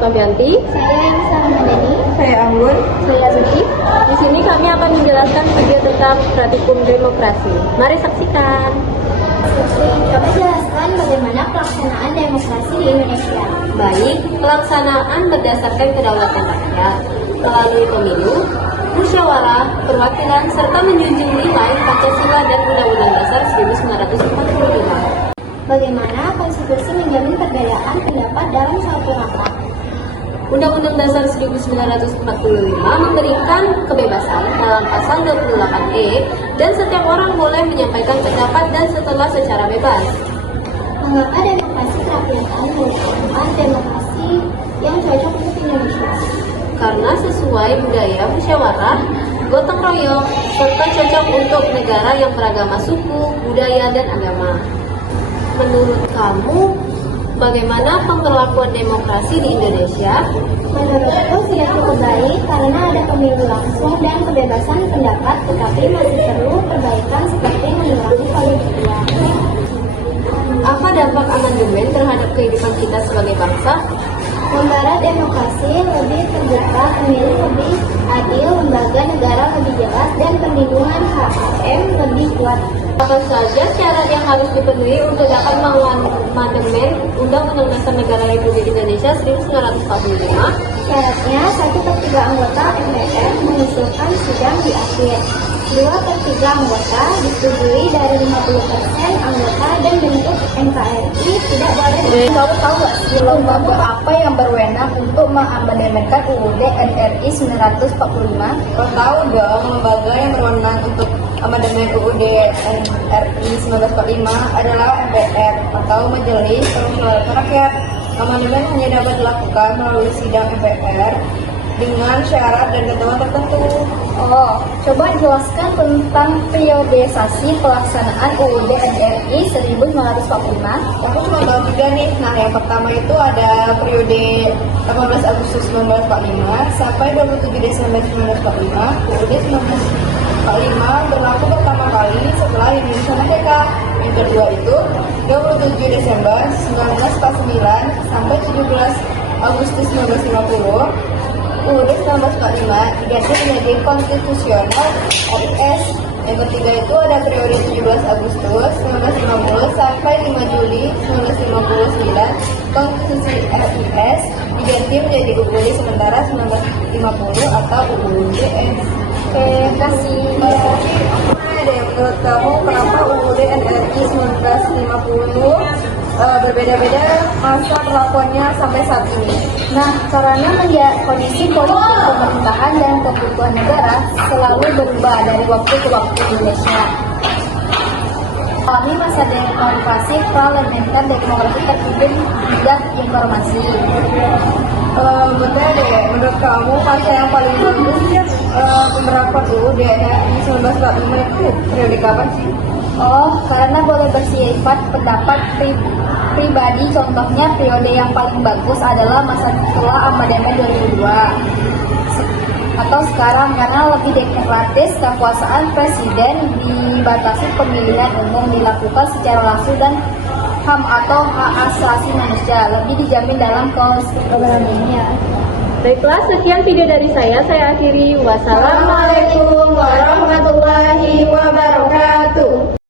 Novianti. Saya Yansa Ramadhani. Saya Anggun. Saya Suci. Di sini kami akan menjelaskan video tentang praktikum demokrasi. Mari saksikan. Coba jelaskan bagaimana pelaksanaan demokrasi di Indonesia. Baik, pelaksanaan berdasarkan kedaulatan rakyat melalui pemilu, musyawarah, perwakilan, serta menjunjung nilai Pancasila dan Undang-Undang Dasar 1945. Bagaimana konstitusi menjamin perbedaan pendapat dalam suatu rapat. Undang-Undang Dasar 1945 memberikan kebebasan dalam pasal 28E dan setiap orang boleh menyampaikan pendapat dan secara bebas. Mengapa demokrasi kerakyatan merupakan demokrasi yang cocok untuk Indonesia? Karena sesuai budaya musyawarah, gotong royong, serta cocok untuk negara yang beragama suku, budaya, dan agama. Menurut kamu, bagaimana pemberlakuan demokrasi di Indonesia? Menurutku sudah cukup baik karena ada pemilu langsung dan kebebasan pendapat, tetapi masih perlu perbaikan seperti mengurangi politik uang. Apa dampak amandemen terhadap kehidupan kita sebagai bangsa? Membarat demokrasi lebih terbuka, pemilih lebih adil, lembaga negara lebih jelas, dan perlindungan HAM lebih kuat. Apa saja syarat yang harus dipenuhi untuk dapat mengamandemen Undang-Undang Dasar Negara Republik Indonesia 1945? Syaratnya 1/3 anggota MPR mengusulkan sidang di akhir. 2/3 anggota disetujui dari 50% anggota dan bentuk NKRI tidak boleh. Kamu tahu nggak sih lembaga apa yang berwenang untuk mengamandemenkan UUD NRI 1945? Kau tahu dong, lembaga yang berwenang untuk amandemen UUD NRI 1945 adalah MPR atau Majelis Permusyawaratan Rakyat. Amandemen hanya dapat dilakukan melalui sidang MPR dengan syarat dan ketentuan tertentu. Oh, coba jelaskan tentang periodisasi pelaksanaan UUD NRI 1945. Aku cuma tahu 3 nih. Nah, yang pertama itu ada periode 18 Agustus 1945 sampai 27 Desember 1945. UUD 1945 berlaku pertama kali setelah Indonesia merdeka. Yang kedua itu 27 Desember 1949 sampai 17 Agustus 1950. UUD 1945 diganti menjadi konstitusional RIS. Yang ketiga itu ada periode 17 Agustus 1950 sampai 5 Juli 1959. Konstitusi RIS diganti menjadi UUD sementara 1950 atau UUD Terima kasih. Ada yang menurut kamu kenapa UUD NRI 1950 berbeda-beda masa perlakuannya sampai saat ini? Nah, karena kondisi politik pemerintahan dan kebutuhan negara selalu berubah dari waktu ke waktu di Indonesia. Kami masa demokrasi parlementer demokrasi terpimpin bidang informasi. Betul deh, menurut kamu masa yang paling bagus pemberlakuan UUD NRI 1945 itu periode kapan sih? Oh, karena boleh bersifat pendapat pribadi. Contohnya periode yang paling bagus adalah masa setelah amandemen 2002 atau sekarang karena lebih demokratis, kekuasaan presiden dibatasi, pemilihan umum dilakukan secara langsung dan HAM atau hak asasi manusia lebih dijamin dalam konstitusi. Baiklah, sekian video dari saya akhiri. Wassalamualaikum